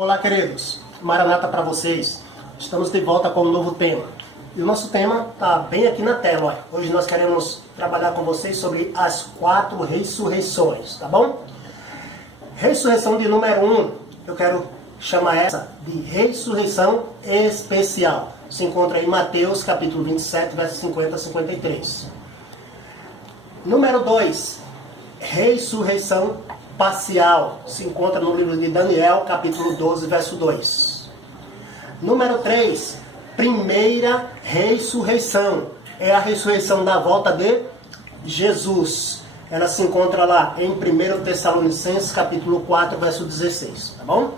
Olá, queridos. Maranata para vocês. Estamos de volta com um novo tema. E o nosso tema está bem aqui na tela. Ó. Hoje nós queremos trabalhar com vocês sobre as 4 ressurreições, tá bom? Ressurreição de número 1, eu quero chamar essa de ressurreição especial. Se encontra em Mateus capítulo 27, versos 50 a 53. Número 2, ressurreição parcial. Se encontra no livro de Daniel, capítulo 12, verso 2. Número 3, primeira ressurreição. É a ressurreição da volta de Jesus. Ela se encontra lá em 1 Tessalonicenses, capítulo 4, verso 16. Tá bom?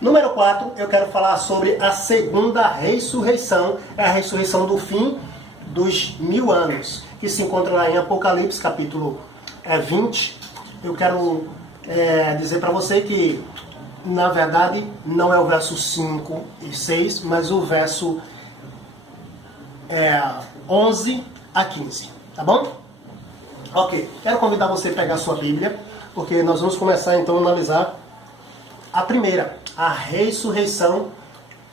Número 4, eu quero falar sobre a segunda ressurreição. É a ressurreição do fim dos 1000 anos. Que se encontra lá em Apocalipse, capítulo 20. Eu quero dizer para você que, na verdade, não é o verso 5 e 6, mas o verso 11 a 15. Tá bom? Ok. Quero convidar você a pegar a sua Bíblia, porque nós vamos começar então a analisar a primeira, a ressurreição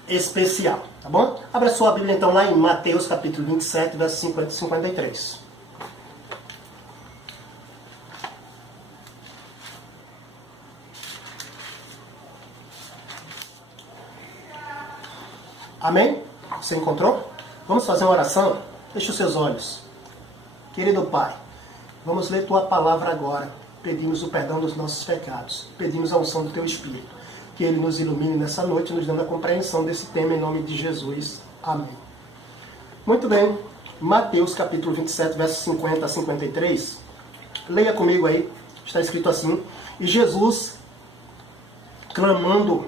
especial. Tá bom? Abra sua Bíblia então lá em Mateus capítulo 27, verso 50 e 53. Amém? Você encontrou? Vamos fazer uma oração? Feche os seus olhos. Querido Pai, vamos ler Tua palavra agora. Pedimos o perdão dos nossos pecados. Pedimos a unção do Teu Espírito. Que Ele nos ilumine nessa noite, nos dando a compreensão desse tema em nome de Jesus. Amém. Muito bem. Mateus capítulo 27, versos 50 a 53. Leia comigo aí. Está escrito assim. E Jesus, clamando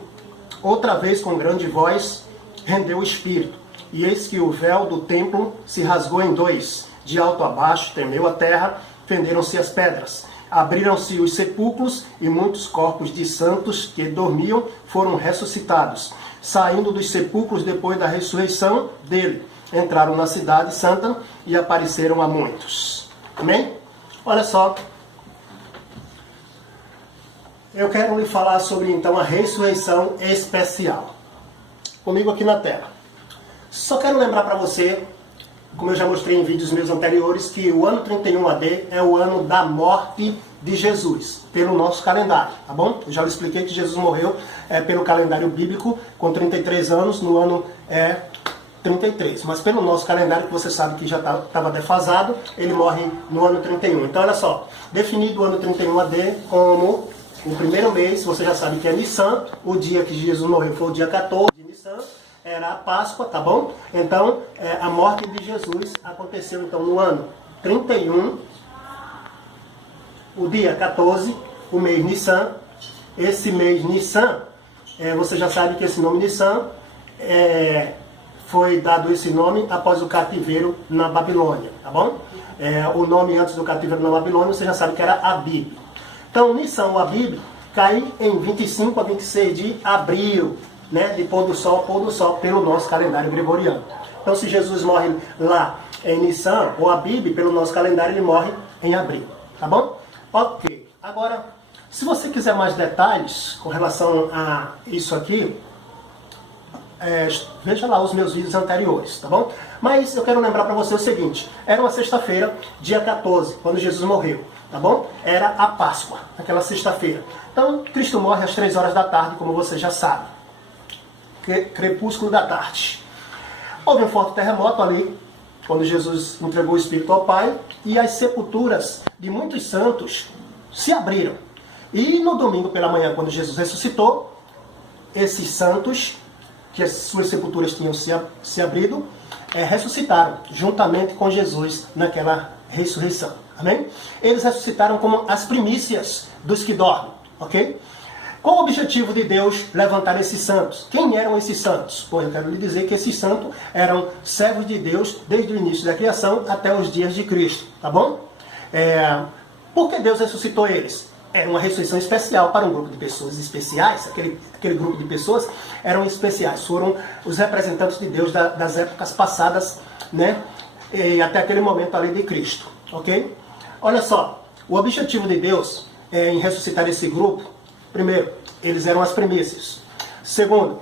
outra vez com grande voz, rendeu o espírito, e eis que o véu do templo se rasgou em dois, de alto a baixo, tremeu a terra, fenderam-se as pedras, abriram-se os sepulcros, e muitos corpos de santos que dormiam foram ressuscitados, saindo dos sepulcros depois da ressurreição dele, entraram na cidade santa e apareceram a muitos. Amém? Olha só, eu quero lhe falar sobre então a ressurreição especial. Comigo aqui na tela. Só quero lembrar para você, como eu já mostrei em vídeos meus anteriores, que o ano 31 AD é o ano da morte de Jesus, pelo nosso calendário, tá bom? Eu já lhe expliquei que Jesus morreu pelo calendário bíblico com 33 anos, no ano 33. Mas pelo nosso calendário, que você sabe que já estava defasado, ele morre no ano 31. Então, olha só, definido o ano 31 AD como o primeiro mês, você já sabe que é Nissan, o dia que Jesus morreu foi o dia 14 de Nissan, era a Páscoa, tá bom? Então, a morte de Jesus aconteceu então no ano 31, o dia 14, o mês Nissan. Esse mês Nissan, você já sabe que esse nome Nissan foi dado esse nome após o cativeiro na Babilônia, tá bom? O nome antes do cativeiro na Babilônia, você já sabe que era Abib. Então, Nissan ou Abib cai em 25 a 26 de abril, né? De pôr do sol a pôr do sol, pelo nosso calendário gregoriano. Então, se Jesus morre lá em Nissan ou Abib, pelo nosso calendário, ele morre em abril. Tá bom? Ok. Agora, se você quiser mais detalhes com relação a isso aqui, veja lá os meus vídeos anteriores, tá bom? Mas eu quero lembrar para você o seguinte, era uma sexta-feira, dia 14, quando Jesus morreu, tá bom? Era a Páscoa, aquela sexta-feira. Então, Cristo morre às 3 horas da tarde, como você já sabe. Crepúsculo da tarde. Houve um forte terremoto ali, quando Jesus entregou o Espírito ao Pai, e as sepulturas de muitos santos se abriram. E no domingo pela manhã, quando Jesus ressuscitou, esses santos, que as suas sepulturas tinham se abrido, ressuscitaram juntamente com Jesus naquela ressurreição. Amém? Eles ressuscitaram como as primícias dos que dormem. Ok? Qual o objetivo de Deus levantar esses santos? Quem eram esses santos? Pois eu quero lhe dizer que esses santos eram servos de Deus desde o início da criação até os dias de Cristo. Tá bom? Por que Deus ressuscitou eles? Era uma ressurreição especial para um grupo de pessoas especiais. Aquele grupo de pessoas eram especiais. Foram os representantes de Deus das épocas passadas, né? E até aquele momento ali de Cristo. Ok? Olha só. O objetivo de Deus em ressuscitar esse grupo, primeiro, eles eram as primícias. Segundo,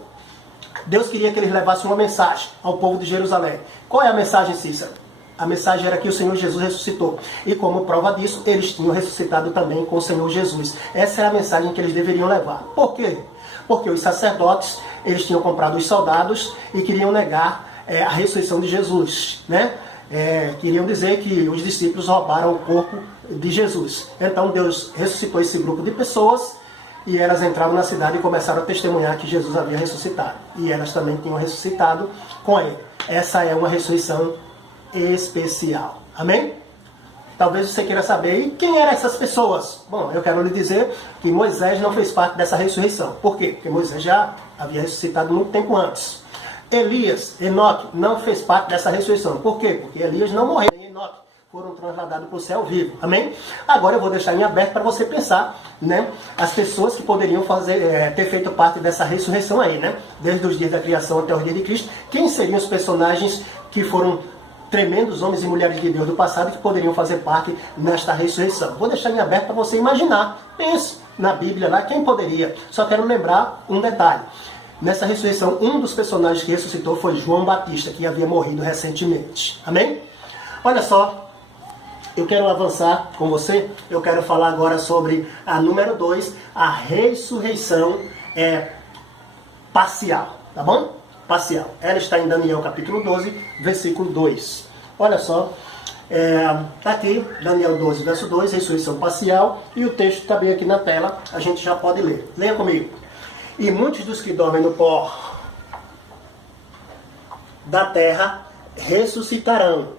Deus queria que eles levassem uma mensagem ao povo de Jerusalém. Qual é a mensagem, Cícero? A mensagem era que o Senhor Jesus ressuscitou. E como prova disso, eles tinham ressuscitado também com o Senhor Jesus. Essa era a mensagem que eles deveriam levar. Por quê? Porque os sacerdotes, eles tinham comprado os soldados e queriam negar a ressurreição de Jesus, né? Queriam dizer que os discípulos roubaram o corpo de Jesus. Então Deus ressuscitou esse grupo de pessoas e elas entraram na cidade e começaram a testemunhar que Jesus havia ressuscitado. E elas também tinham ressuscitado com ele. Essa é uma ressurreição especial. Amém? Talvez você queira saber, e quem eram essas pessoas? Bom, eu quero lhe dizer que Moisés não fez parte dessa ressurreição. Por quê? Porque Moisés já havia ressuscitado muito tempo antes. Elias, Enoque, não fez parte dessa ressurreição. Por quê? Porque Elias não morreu, nem Enoque foram transladados para o céu vivo. Amém? Agora eu vou deixar em aberto para você pensar, né? As pessoas que poderiam ter feito parte dessa ressurreição aí, né? Desde os dias da criação até os dias de Cristo. Quem seriam os personagens que foram tremendos homens e mulheres de Deus do passado que poderiam fazer parte nesta ressurreição? Vou deixar em aberto para você imaginar. Pense na Bíblia lá, quem poderia. Só quero lembrar um detalhe. Nessa ressurreição, um dos personagens que ressuscitou foi João Batista, que havia morrido recentemente. Amém? Olha só, eu quero avançar com você. Eu quero falar agora sobre a número 2, a ressurreição parcial. Tá bom? Parcial. Ela está em Daniel capítulo 12, versículo 2. Olha só, está aqui, Daniel 12, verso 2, ressurreição parcial, e o texto está bem aqui na tela, a gente já pode ler. Leia comigo. E muitos dos que dormem no pó da terra ressuscitarão,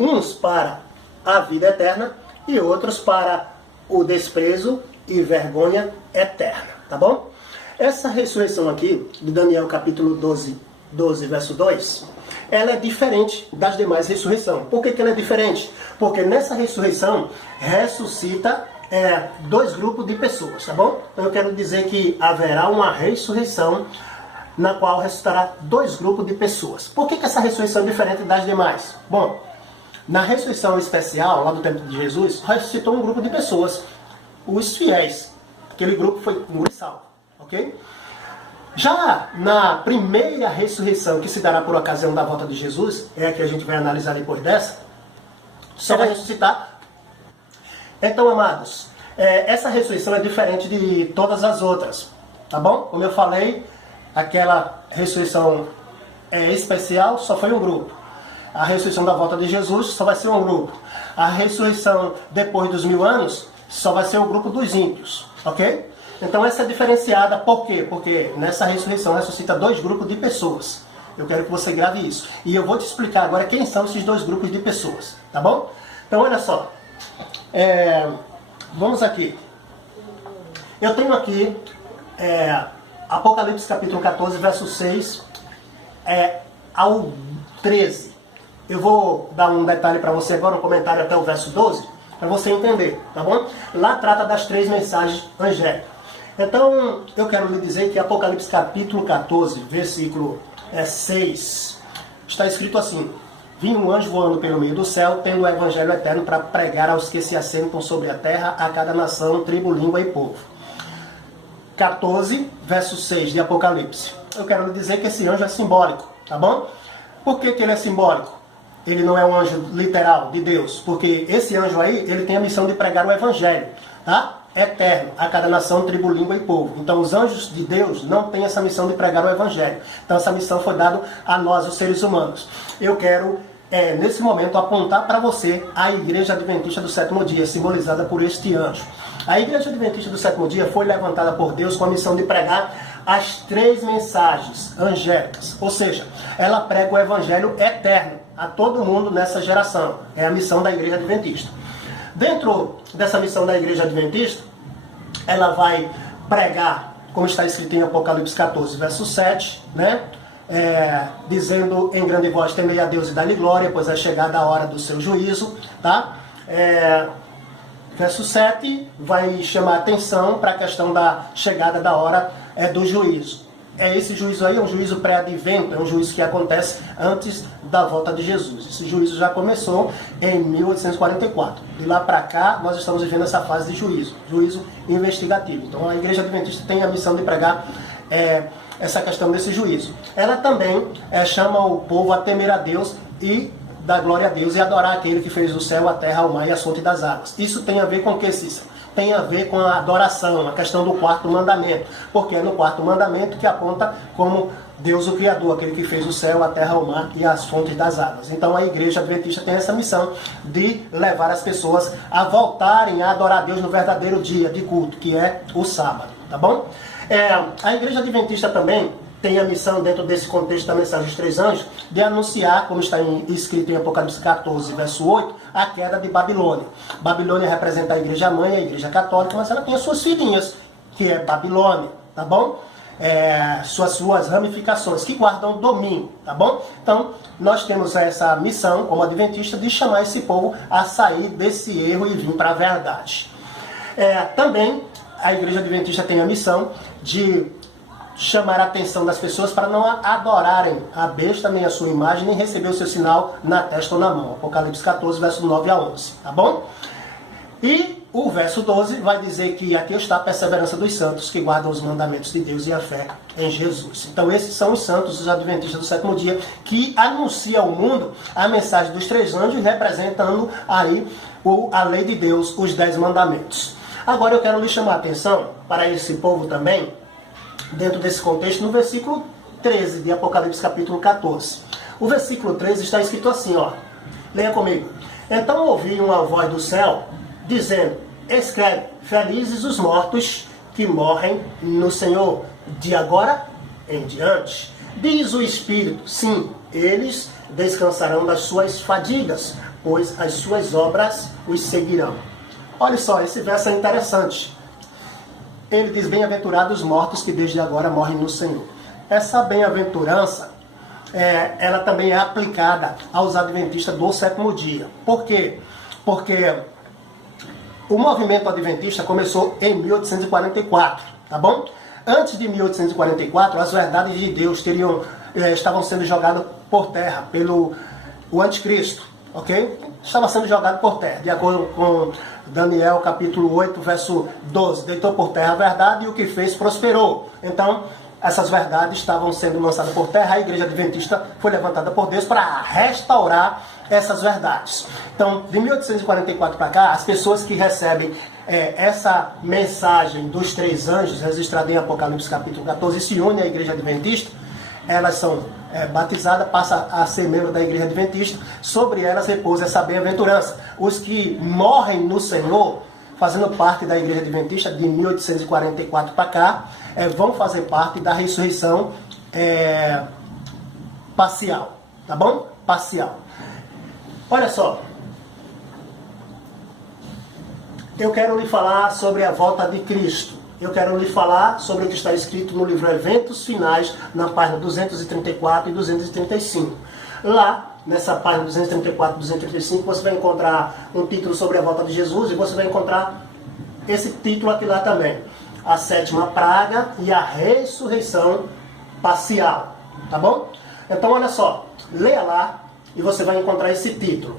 uns para a vida eterna e outros para o desprezo e vergonha eterna. Tá bom? Essa ressurreição aqui, de Daniel capítulo 12, verso 2, ela é diferente das demais ressurreições. Por que ela é diferente? Porque nessa ressurreição ressuscita dois grupos de pessoas, tá bom? Então eu quero dizer que haverá uma ressurreição na qual ressuscitará dois grupos de pessoas. Por que essa ressurreição é diferente das demais? Bom, na ressurreição especial, lá do tempo de Jesus, ressuscitou um grupo de pessoas, os fiéis. Aquele grupo foi um grupo salvo, ok? Já na primeira ressurreição, que se dará por ocasião da volta de Jesus, é a que a gente vai analisar depois dessa, só vai ressuscitar. Então, amados, essa ressurreição é diferente de todas as outras, tá bom? Como eu falei, aquela ressurreição especial só foi um grupo. A ressurreição da volta de Jesus só vai ser um grupo. A ressurreição depois dos 1000 anos só vai ser o grupo dos ímpios, ok? Então essa é diferenciada, por quê? Porque nessa ressurreição ressuscita dois grupos de pessoas. Eu quero que você grave isso. E eu vou te explicar agora quem são esses dois grupos de pessoas, tá bom? Então olha só. Vamos aqui. Eu tenho aqui Apocalipse capítulo 14, verso 6 ao 13. Eu vou dar um detalhe para você agora, um comentário até o verso 12, para você entender, tá bom? Lá trata das 3 mensagens angélicas. Então, eu quero lhe dizer que Apocalipse capítulo 14, versículo 6, está escrito assim: vi um anjo voando pelo meio do céu, tendo o evangelho eterno para pregar aos que se assentam sobre a terra, a cada nação, tribo, língua e povo. 14, verso 6 de Apocalipse. Eu quero lhe dizer que esse anjo é simbólico, tá bom? Por que ele é simbólico? Ele não é um anjo literal de Deus, porque esse anjo aí, ele tem a missão de pregar o evangelho, tá? Eterno, a cada nação, tribo, língua e povo. Então os anjos de Deus não têm essa missão de pregar o evangelho. Então essa missão foi dada a nós, os seres humanos. Eu quero, nesse momento, apontar para você a Igreja Adventista do Sétimo Dia, simbolizada por este anjo. A Igreja Adventista do Sétimo Dia foi levantada por Deus com a missão de pregar as 3 mensagens angélicas. Ou seja, ela prega o evangelho eterno a todo mundo nessa geração. É a missão da Igreja Adventista. Dentro dessa missão da Igreja Adventista, ela vai pregar, como está escrito em Apocalipse 14, verso 7, né? Dizendo em grande voz: temei a Deus e dá-lhe glória, pois é chegada a hora do seu juízo, tá? Verso 7 vai chamar atenção para a questão da chegada da hora do juízo. Esse juízo aí é um juízo pré-advento, é um juízo que acontece antes da volta de Jesus. Esse juízo já começou em 1844. De lá para cá, nós estamos vivendo essa fase de juízo investigativo. Então a Igreja Adventista tem a missão de pregar essa questão desse juízo. Ela também chama o povo a temer a Deus e dar glória a Deus e adorar aquele que fez o céu, a terra, o mar e as fontes das águas. Isso tem a ver com o que, Cícero? Tem a ver com a adoração, a questão do quarto mandamento, porque é no quarto mandamento que aponta como Deus o Criador, aquele que fez o céu, a terra, o mar e as fontes das águas. Então a Igreja Adventista tem essa missão de levar as pessoas a voltarem a adorar a Deus no verdadeiro dia de culto, que é o sábado, tá bom? A Igreja Adventista também tem a missão, dentro desse contexto da mensagem dos três anjos, de anunciar, como está escrito em Apocalipse 14, verso 8, a queda de Babilônia. Babilônia representa a igreja mãe, a igreja católica, mas ela tem as suas filhinhas, que é Babilônia, tá bom? Suas ramificações, que guardam o domínio, tá bom? Então, nós temos essa missão, como adventista, de chamar esse povo a sair desse erro e vir para a verdade. Também, a igreja adventista tem a missão de chamar a atenção das pessoas para não adorarem a besta, nem a sua imagem, nem receber o seu sinal na testa ou na mão. Apocalipse 14, verso 9 a 11, tá bom? E o verso 12 vai dizer que aqui está a perseverança dos santos que guardam os mandamentos de Deus e a fé em Jesus. Então esses são os santos, os adventistas do sétimo dia, que anunciam ao mundo a mensagem dos três anjos, representando aí a lei de Deus, os 10 mandamentos. Agora eu quero lhe chamar a atenção para esse povo também, dentro desse contexto, no versículo 13 de Apocalipse capítulo 14. O versículo 13 está escrito assim, ó. Leia comigo. Então ouvi uma voz do céu, dizendo, escreve, felizes os mortos que morrem no Senhor, de agora em diante. Diz o Espírito, sim, eles descansarão das suas fadigas, pois as suas obras os seguirão. Olha só, esse verso é interessante. Ele diz, bem-aventurados os mortos que desde agora morrem no Senhor. Essa bem-aventurança, ela também é aplicada aos adventistas do sétimo dia. Por quê? Porque o movimento adventista começou em 1844, tá bom? Antes de 1844, as verdades de Deus estavam sendo jogadas por terra pelo anticristo, ok? Estava sendo jogado por terra, de acordo com Daniel capítulo 8, verso 12. Deitou por terra a verdade e o que fez prosperou. Então, essas verdades estavam sendo lançadas por terra, a igreja adventista foi levantada por Deus para restaurar essas verdades. Então, de 1844 para cá, as pessoas que recebem essa mensagem dos três anjos, registrada em Apocalipse capítulo 14, se unem à igreja adventista, elas são batizadas, passam a ser membro da igreja adventista, sobre elas repousa essa bem-aventurança. Os que morrem no Senhor, fazendo parte da igreja adventista de 1844 para cá, vão fazer parte da ressurreição parcial, tá bom? Parcial. Olha só, eu quero lhe falar sobre a volta de Cristo. Eu quero lhe falar sobre o que está escrito no livro Eventos Finais, na página 234 e 235. Lá, nessa página 234 e 235, você vai encontrar um título sobre a volta de Jesus e você vai encontrar esse título aqui lá também. A sétima praga e a ressurreição parcial. Tá bom? Então, olha só. Leia lá e você vai encontrar esse título.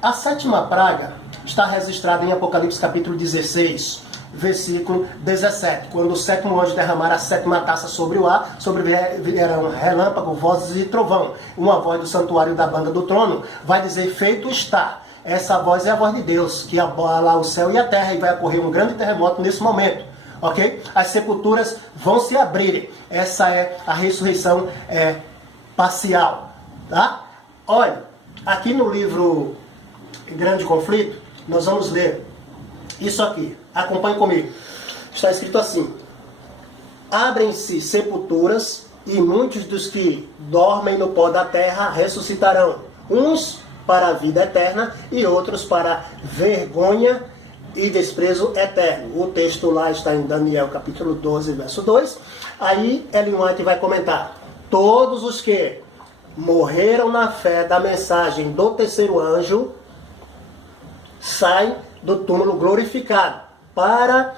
A sétima praga está registrada em Apocalipse capítulo 16, versículo 17, quando o sétimo anjo derramar a sétima taça sobre o ar, sobrevieram relâmpago, vozes e trovão. Uma voz do santuário da banda do trono vai dizer, feito está. Essa voz é a voz de Deus, que abala o céu e a terra, e vai ocorrer um grande terremoto nesse momento. Ok? As sepulturas vão se abrirem. Essa é a ressurreição parcial. Tá? Olha, aqui no livro Grande Conflito, nós vamos ler isso aqui. Acompanhe comigo. Está escrito assim: abrem-se sepulturas e muitos dos que dormem no pó da terra ressuscitarão. Uns para a vida eterna e outros para vergonha e desprezo eterno. O texto lá está em Daniel capítulo 12, verso 2. Aí Ellen White vai comentar: todos os que morreram na fé da mensagem do terceiro anjo saem do túmulo glorificado para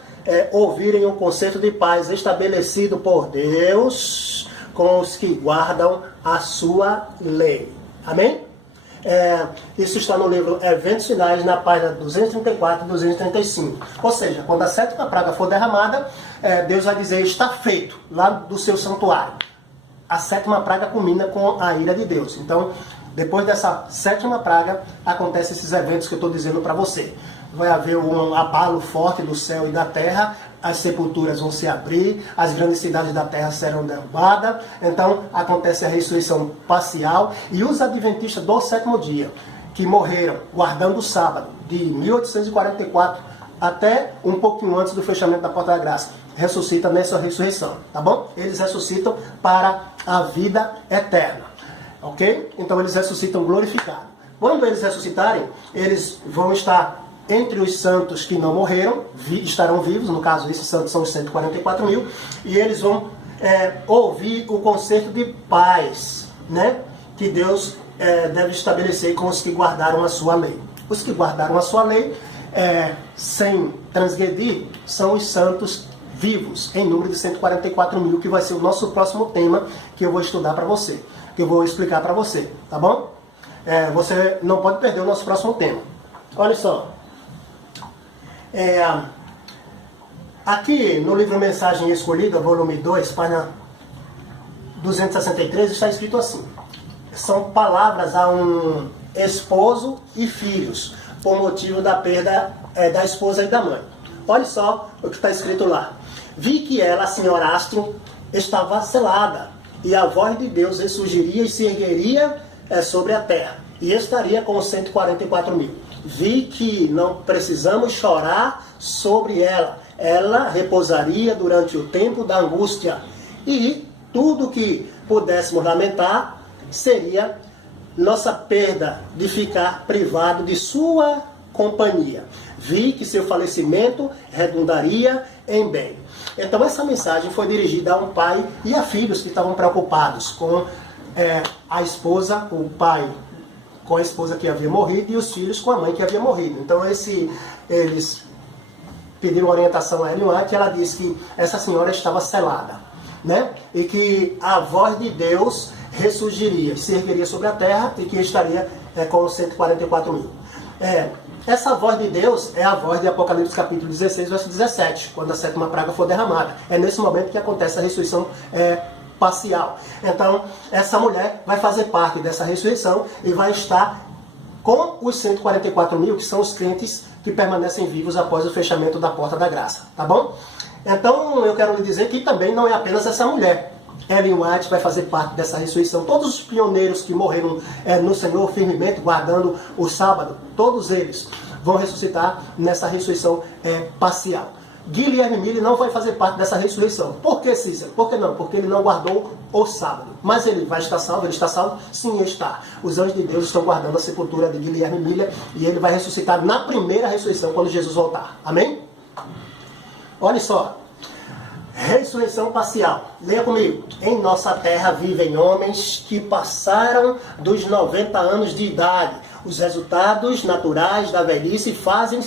ouvirem o concerto de paz estabelecido por Deus com os que guardam a sua lei. Amém? Isso está no livro Eventos Finais, na página 234 e 235. Ou seja, quando a sétima praga for derramada, Deus vai dizer, está feito, lá do seu santuário. A sétima praga culmina com a ira de Deus. Então, depois dessa sétima praga, acontecem esses eventos que eu estou dizendo para você. Vai haver um abalo forte do céu e da terra, as sepulturas vão se abrir, as grandes cidades da terra serão derrubadas, então acontece a ressurreição parcial, e os adventistas do sétimo dia, que morreram guardando o sábado, de 1844 até um pouquinho antes do fechamento da Porta da Graça, ressuscitam nessa ressurreição, tá bom? Eles ressuscitam para a vida eterna, ok? Então eles ressuscitam glorificados. Quando eles ressuscitarem, eles vão estar entre os santos que não morreram, estarão vivos, no caso esses santos são os 144 mil, e eles vão ouvir o conceito de paz, né, que Deus deve estabelecer com os que guardaram a sua lei. Os que guardaram a sua lei, sem transgredir, são os santos vivos, em número de 144 mil, que vai ser o nosso próximo tema, que eu vou estudar para você, que eu vou explicar para você, tá bom? Você não pode perder o nosso próximo tema. Olha só. Aqui no livro Mensagem Escolhida, volume 2, página 263, está escrito assim: são palavras a um esposo e filhos, por motivo da perda da esposa e da mãe. Olha só o que está escrito lá. Vi que ela, a senhora Aston, estava selada, e a voz de Deus ressurgiria e se ergueria sobre a terra, e estaria com os 144 mil. Vi que não precisamos chorar sobre ela. Ela repousaria durante o tempo da angústia. E tudo que pudéssemos lamentar seria nossa perda de ficar privado de sua companhia. Vi que seu falecimento redundaria em bem. Então essa mensagem foi dirigida a um pai e a filhos que estavam preocupados com a esposa, o pai com a esposa que havia morrido e os filhos com a mãe que havia morrido. Então eles pediram orientação a Ellen White, e ela disse que essa senhora estava selada, né? E que a voz de Deus ressurgiria, se ergueria sobre a terra, e que estaria com os 144 mil. Essa voz de Deus é a voz de Apocalipse capítulo 16, verso 17, quando a sétima praga for derramada. É nesse momento que acontece a ressurreição parcial. Então, essa mulher vai fazer parte dessa ressurreição e vai estar com os 144 mil, que são os crentes que permanecem vivos após o fechamento da Porta da Graça, tá bom? Então, eu quero lhe dizer que também não é apenas essa mulher. Ellen White vai fazer parte dessa ressurreição. Todos os pioneiros que morreram no Senhor firmemente, guardando o sábado, todos eles vão ressuscitar nessa ressurreição parcial. Guilherme Miller não vai fazer parte dessa ressurreição. Por que, Cícero? Por que não? Porque ele não guardou o sábado. Mas ele vai estar salvo? Ele está salvo? Sim, está. Os anjos de Deus estão guardando a sepultura de Guilherme Miller, e ele vai ressuscitar na primeira ressurreição, quando Jesus voltar. Amém? Olha só. Ressurreição parcial. Leia comigo. Em nossa terra vivem homens que passaram dos 90 anos de idade. Os resultados naturais da velhice fazem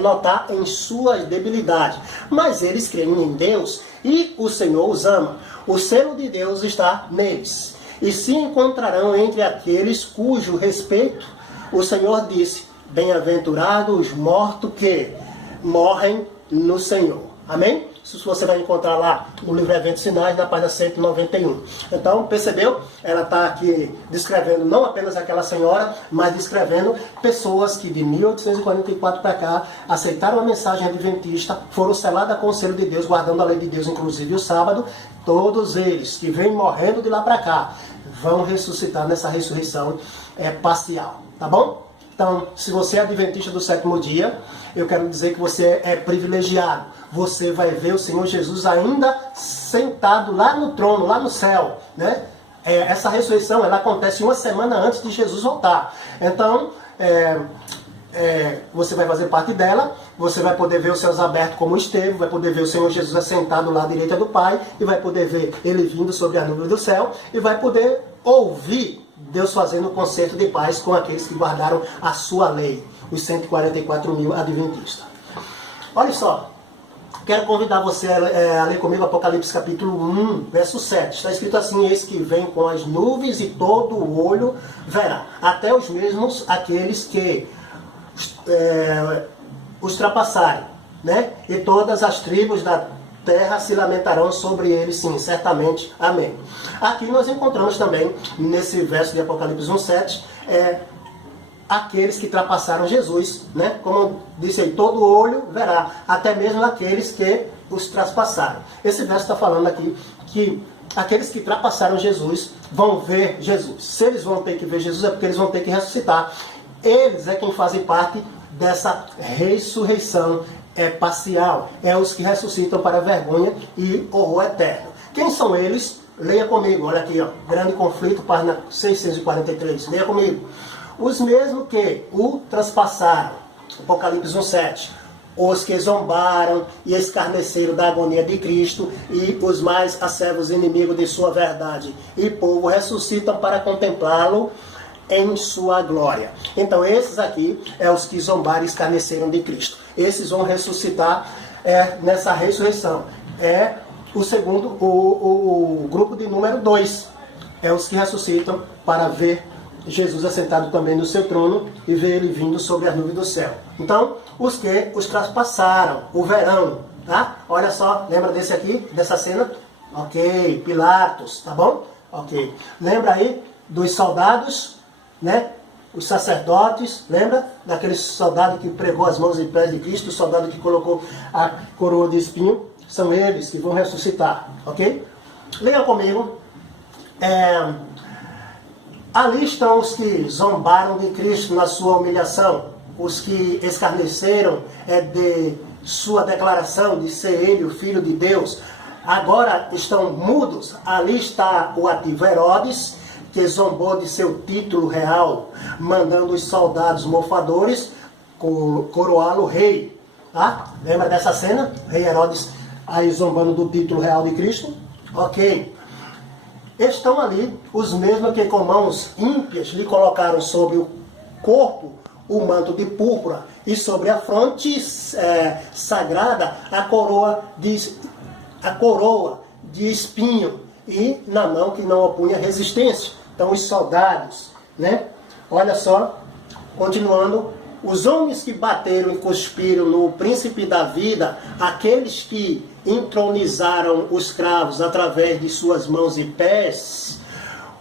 notar em suas debilidades. Mas eles creem em Deus e o Senhor os ama. O selo de Deus está neles. E se encontrarão entre aqueles cujo respeito o Senhor disse: bem-aventurados os mortos que morrem no Senhor. Amém? Isso você vai encontrar lá no livro Eventos Finais, na página 191. Então, percebeu? Ela está aqui descrevendo não apenas aquela senhora, mas descrevendo pessoas que de 1844 para cá aceitaram a mensagem adventista, foram seladas com o selo de Deus, guardando a lei de Deus, inclusive o sábado. Todos eles que vêm morrendo de lá para cá vão ressuscitar nessa ressurreição parcial. Tá bom? Então, se você é adventista do sétimo dia, eu quero dizer que você é privilegiado. Você vai ver o Senhor Jesus ainda sentado lá no trono, lá no céu, né? Essa ressurreição, ela acontece uma semana antes de Jesus voltar. Então, você vai fazer parte dela, você vai poder ver os céus abertos como Estevão, vai poder ver o Senhor Jesus assentado lá à direita do Pai, e vai poder ver ele vindo sobre a nuvem do céu, e vai poder ouvir Deus fazendo um concerto de paz com aqueles que guardaram a sua lei, os 144 mil adventistas. Olha só, Quero convidar você a ler comigo Apocalipse capítulo 1, verso 7. Está escrito assim: eis que vem com as nuvens e todo o olho verá, até os mesmos aqueles que os ultrapassarem, né? E todas as tribos da terra se lamentarão sobre ele, sim, certamente. Amém. Aqui nós encontramos também, nesse verso de Apocalipse 1:7, aqueles que trapassaram Jesus, né? Como disse aí, todo olho verá, até mesmo aqueles que os traspassaram. Esse verso está falando aqui que aqueles que trapassaram Jesus vão ver Jesus. Se eles vão ter que ver Jesus, é porque eles vão ter que ressuscitar. Eles é quem fazem parte dessa ressurreição parcial. É os que ressuscitam para a vergonha e horror eterno. Quem são eles? Leia comigo, olha aqui, ó, Grande Conflito, página 643. Leia comigo. Os mesmos que o traspassaram, Apocalipse 1:7, os que zombaram e escarneceram da agonia de Cristo, e os mais acervos inimigos de sua verdade e povo ressuscitam para contemplá-lo em sua glória. Então esses aqui os que zombaram e escarneceram de Cristo. Esses vão ressuscitar nessa ressurreição. O segundo, o grupo de número 2, os que ressuscitam para ver Jesus assentado também no seu trono e ver ele vindo sobre as nuvens do céu. Então, os que os traspassaram, o verão, tá? Olha só, lembra desse aqui, dessa cena? Ok, Pilatos, tá bom? Ok. Lembra aí dos soldados, né? Os sacerdotes, lembra? Daquele soldado que pregou as mãos e pés de Cristo, o soldado que colocou a coroa de espinho. São eles que vão ressuscitar, ok? Leia comigo. Ali estão os que zombaram de Cristo na sua humilhação, os que escarneceram de sua declaração de ser ele o Filho de Deus. Agora estão mudos. Ali está o ativo Herodes, que zombou de seu título real, mandando os soldados mofadores coroá-lo rei. Tá? Lembra dessa cena? Rei Herodes aí zombando do título real de Cristo? Ok. Estão ali os mesmos que com mãos ímpias lhe colocaram sobre o corpo o manto de púrpura e sobre a fronte sagrada a coroa de espinho e na mão que não opunha resistência. Então os soldados, né? Olha só, continuando, os homens que bateram e cuspiram no príncipe da vida, aqueles que entronizaram os cravos através de suas mãos e pés,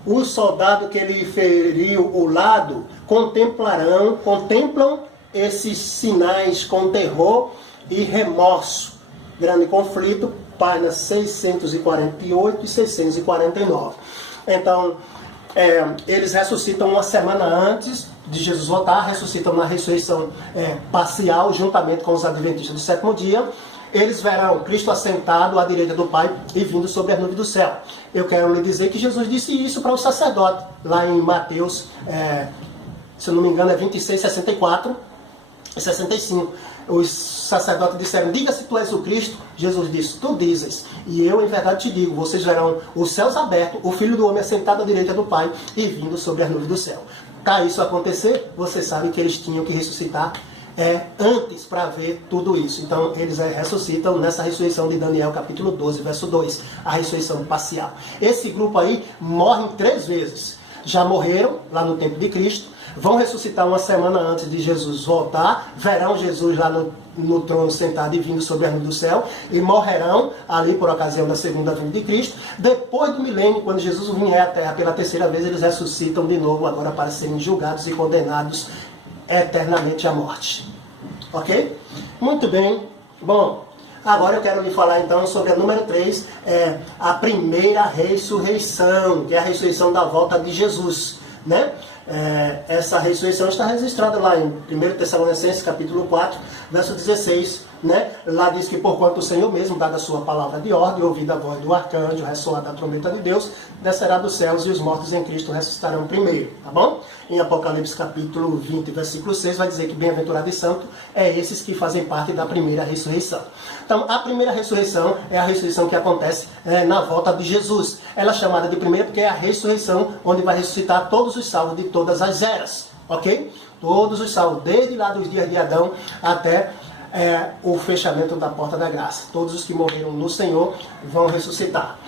o soldado que lhe feriu o lado, contemplam esses sinais com terror e remorso. Grande Conflito, páginas 648 e 649. Então, eles ressuscitam uma semana antes de Jesus voltar, ressuscitam na ressurreição parcial, juntamente com os adventistas do sétimo dia. Eles verão Cristo assentado à direita do Pai e vindo sobre as nuvens do céu. Eu quero lhe dizer que Jesus disse isso para os sacerdotes, lá em Mateus, se eu não me engano, 26, 64 e 65. Os sacerdotes disseram: diga se tu és o Cristo. Jesus disse: tu dizes, e eu em verdade te digo, vocês verão os céus abertos, o Filho do Homem assentado à direita do Pai e vindo sobre as nuvens do céu. Para isso acontecer, você sabe que eles tinham que ressuscitar antes para ver tudo isso. Então eles ressuscitam nessa ressurreição de Daniel capítulo 12, verso 2, a ressurreição parcial. Esse grupo aí morre 3 vezes. Já morreram lá no tempo de Cristo, vão ressuscitar uma semana antes de Jesus voltar, verão Jesus lá no trono sentado e vindo sobre a nuvem do céu, e morrerão ali por ocasião da segunda vinda de Cristo. Depois do milênio, quando Jesus vier à terra pela 3ª vez, eles ressuscitam de novo, agora para serem julgados e condenados eternamente à morte. Ok? Muito bem. Bom, agora eu quero lhe falar então sobre a número 3, a primeira ressurreição, que é a ressurreição da volta de Jesus, né? Essa ressurreição está registrada lá em 1 Tessalonicenses capítulo 4, verso 16, né? Lá diz que porquanto o Senhor mesmo, dada a sua palavra de ordem, ouvida a voz do arcanjo, ressoada a trombeta de Deus, descerá dos céus e os mortos em Cristo ressuscitarão primeiro, tá bom? Em Apocalipse capítulo 20, versículo 6, vai dizer que bem-aventurado e santo esses que fazem parte da primeira ressurreição. Então, a primeira ressurreição é a ressurreição que acontece na volta de Jesus. Ela é chamada de primeira porque é a ressurreição onde vai ressuscitar todos os salvos de todas as eras, ok? Todos os salvos, desde lá dos dias de Adão até o fechamento da porta da graça. Todos os que morreram no Senhor vão ressuscitar.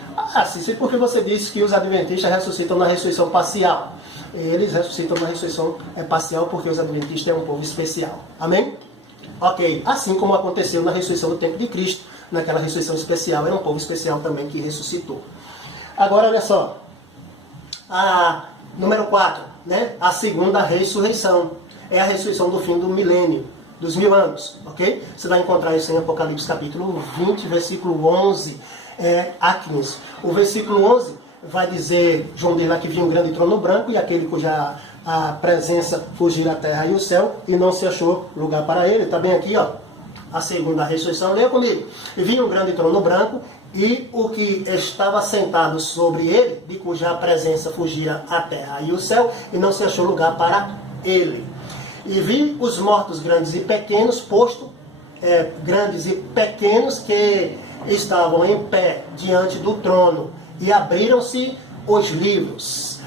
Cícero, porque você disse que os adventistas ressuscitam na ressurreição parcial. Eles ressuscitam na ressurreição parcial porque os adventistas é um povo especial. Amém? Ok. Assim como aconteceu na ressurreição do tempo de Cristo, naquela ressurreição especial, era um povo especial também que ressuscitou. Agora, olha só. Número 4, né? A segunda ressurreição. É a ressurreição do fim do milênio, dos 1000 anos, ok? Você vai encontrar isso em Apocalipse capítulo 20, versículo 11 a 15. O versículo 11 vai dizer, João diz lá que viu um grande trono branco e aquele cuja a presença fugiu a terra e o céu e não se achou lugar para ele. Está bem aqui, ó. A segunda ressurreição, leia comigo. E viu um grande trono branco e o que estava sentado sobre ele, de cuja presença fugira a terra e o céu e não se achou lugar para ele. E vi os mortos grandes e pequenos, grandes e pequenos que estavam em pé diante do trono. E abriram-se os livros.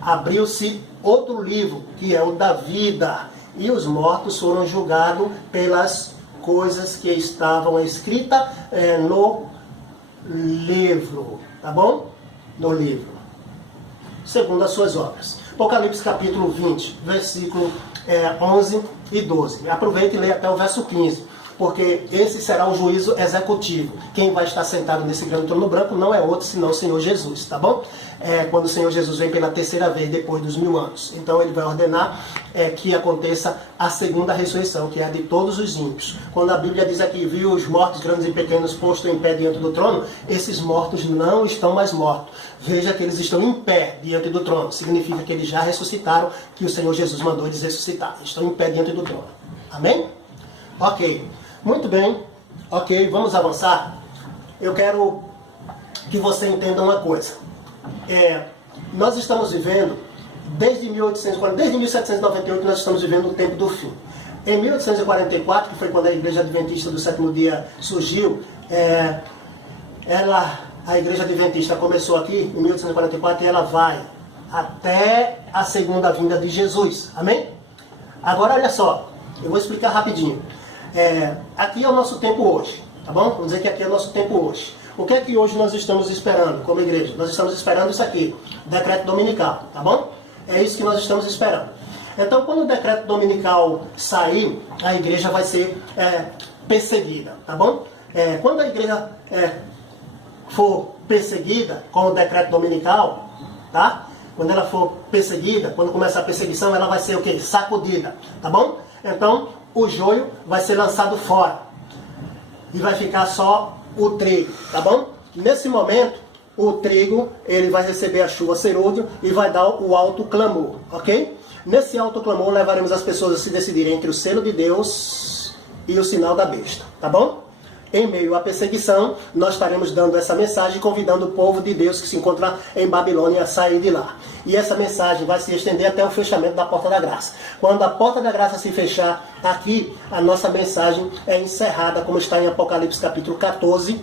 Abriu-se outro livro, que é o da vida. E os mortos foram julgados pelas coisas que estavam escritas no livro. Tá bom? No livro. Segundo as suas obras. Apocalipse capítulo 20, versículo 11 e 12. Aproveite e leia até o verso 15, porque esse será o juízo executivo. Quem vai estar sentado nesse grande trono branco não é outro senão o Senhor Jesus, tá bom? Quando o Senhor Jesus vem pela terceira vez depois dos 1000 anos. Então ele vai ordenar que aconteça a segunda ressurreição, que é a de todos os ímpios. Quando a Bíblia diz aqui, viu os mortos grandes e pequenos postos em pé diante do trono, esses mortos não estão mais mortos. Veja que eles estão em pé diante do trono. Significa que eles já ressuscitaram, que o Senhor Jesus mandou eles ressuscitar. Estão em pé diante do trono. Amém? Ok. Muito bem. Ok, vamos avançar. Eu quero que você entenda uma coisa. Nós estamos vivendo, desde 1798, nós estamos vivendo o tempo do fim. Em 1844, que foi quando a Igreja Adventista do Sétimo Dia surgiu, a Igreja Adventista começou aqui em 1844 e ela vai até a segunda vinda de Jesus. Amém? Agora, olha só, eu vou explicar rapidinho. Aqui é o nosso tempo hoje, tá bom? Vamos dizer que aqui é o nosso tempo hoje. O que é que hoje nós estamos esperando como igreja? Nós estamos esperando isso aqui, decreto dominical, tá bom? É isso que nós estamos esperando. Então, quando o decreto dominical sair, a igreja vai ser perseguida, tá bom? Quando a igreja for perseguida com o decreto dominical, tá? Quando ela for perseguida, quando começar a perseguição, ela vai ser o quê? Sacudida, tá bom? Então, o joio vai ser lançado fora e vai ficar só o trigo, tá bom? Nesse momento, o trigo, ele vai receber a chuva serôdio e vai dar o alto clamor, ok? Nesse alto clamor, levaremos as pessoas a se decidirem entre o selo de Deus e o sinal da besta, tá bom? Em meio à perseguição, nós estaremos dando essa mensagem, convidando o povo de Deus que se encontra em Babilônia a sair de lá. E essa mensagem vai se estender até o fechamento da porta da graça. Quando a porta da graça se fechar aqui, a nossa mensagem é encerrada, como está em Apocalipse capítulo 14,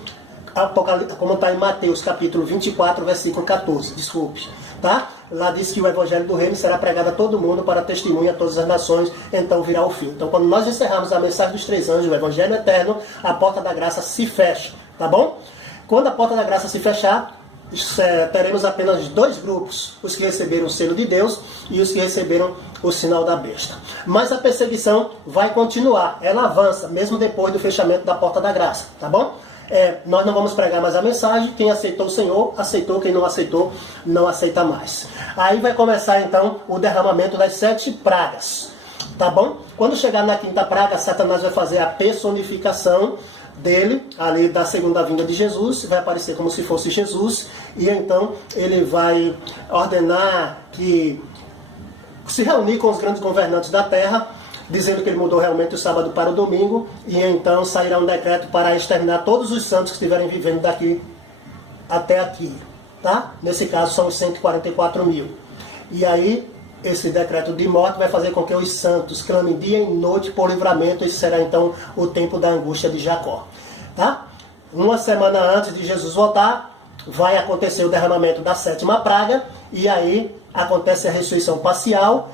como está em Mateus capítulo 24, versículo 14, desculpe. Tá? Lá diz que o evangelho do reino será pregado a todo mundo para testemunha a todas as nações, então virá o fim. Então, quando nós encerrarmos a mensagem dos 3 anjos, o evangelho eterno, a porta da graça se fecha, tá bom? Quando a porta da graça se fechar, teremos apenas 2 grupos, os que receberam o selo de Deus e os que receberam o sinal da besta. Mas a perseguição vai continuar, ela avança, mesmo depois do fechamento da porta da graça, tá bom? Nós não vamos pregar mais a mensagem. Quem aceitou o Senhor, aceitou. Quem não aceitou, não aceita mais. Aí vai começar então o derramamento das 7 pragas, tá bom? Quando chegar na 5ª praga, Satanás vai fazer a personificação dele, ali da segunda vinda de Jesus, vai aparecer como se fosse Jesus, e então ele vai ordenar que se reunir com os grandes governantes da terra, dizendo que ele mudou realmente o sábado para o domingo, e então sairá um decreto para exterminar todos os santos que estiverem vivendo daqui até aqui, tá? Nesse caso são os 144 mil. E aí, esse decreto de morte vai fazer com que os santos clamem dia e noite por livramento. Esse será então o tempo da angústia de Jacó, tá? Uma semana antes de Jesus voltar, vai acontecer o derramamento da 7ª praga, e aí acontece a ressurreição parcial.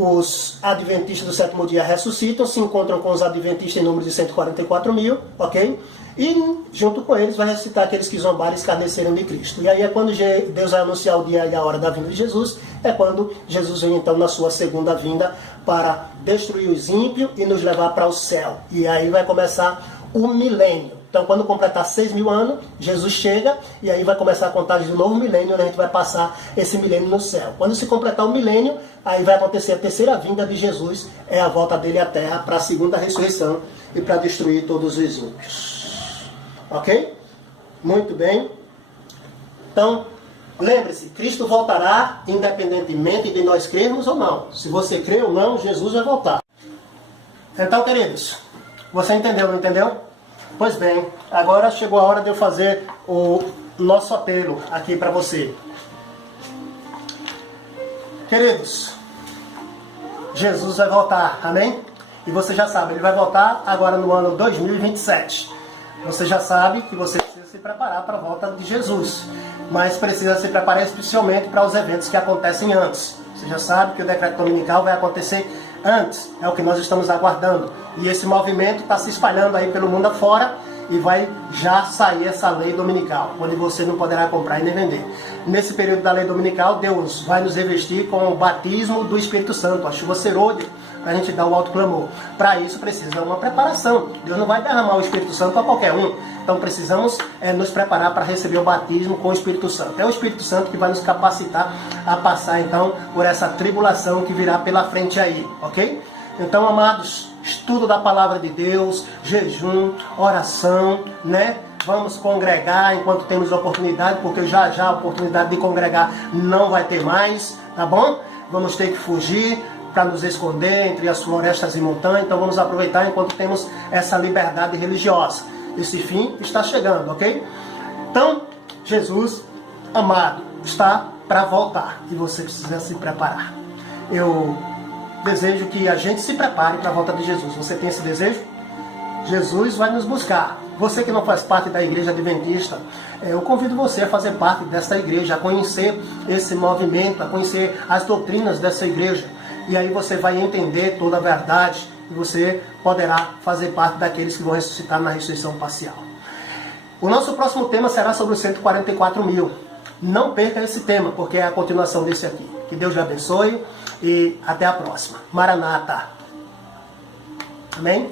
os adventistas do sétimo dia ressuscitam, se encontram com os adventistas em número de 144 mil, ok? E junto com eles vai ressuscitar aqueles que zombaram e escarneceram de Cristo. E aí é quando Deus vai anunciar o dia e a hora da vinda de Jesus, é quando Jesus vem então na sua segunda vinda para destruir os ímpios e nos levar para o céu. E aí vai começar o milênio. Então, quando completar 6.000 anos, Jesus chega e aí vai começar a contagem do novo milênio, onde a gente vai passar esse milênio no céu. Quando se completar o milênio, aí vai acontecer a terceira vinda de Jesus, é a volta dele à terra para a segunda ressurreição e para destruir todos os ímpios. Ok? Muito bem. Então, lembre-se, Cristo voltará independentemente de nós crermos ou não. Se você crê ou não, Jesus vai voltar. Então, queridos, você entendeu, não entendeu? Pois bem, agora chegou a hora de eu fazer o nosso apelo aqui para você. Queridos, Jesus vai voltar, amém? E você já sabe, ele vai voltar agora no ano 2027. Você já sabe que você precisa se preparar para a volta de Jesus, mas precisa se preparar especialmente para os eventos que acontecem antes. Você já sabe que o decreto dominical vai acontecer antes, é o que nós estamos aguardando. E esse movimento está se espalhando aí pelo mundo afora e vai já sair essa lei dominical, onde você não poderá comprar e nem vender. Nesse período da lei dominical, Deus vai nos revestir com o batismo do Espírito Santo, a chuva serôdia, para a gente dar o alto clamor. Para isso precisa uma preparação. Deus não vai derramar o Espírito Santo para qualquer um. Então precisamos nos preparar para receber o batismo com o Espírito Santo. É o Espírito Santo que vai nos capacitar a passar então por essa tribulação que virá pela frente aí, ok? Então, amados, estudo da palavra de Deus, jejum, oração, né? Vamos congregar enquanto temos oportunidade, porque já a oportunidade de congregar não vai ter mais, tá bom? Vamos ter que fugir para nos esconder entre as florestas e montanhas, então vamos aproveitar enquanto temos essa liberdade religiosa. Esse fim está chegando, ok? Então, Jesus, amado, está para voltar e você precisa se preparar. Eu desejo que a gente se prepare para a volta de Jesus. Você tem esse desejo? Jesus vai nos buscar. Você que não faz parte da igreja adventista, eu convido você a fazer parte dessa igreja, a conhecer esse movimento, a conhecer as doutrinas dessa igreja. E aí você vai entender toda a verdade e você poderá fazer parte daqueles que vão ressuscitar na ressurreição parcial. O nosso próximo tema será sobre os 144 mil. Não perca esse tema, porque é a continuação desse aqui. Que Deus lhe abençoe e até a próxima. Maranata. Amém?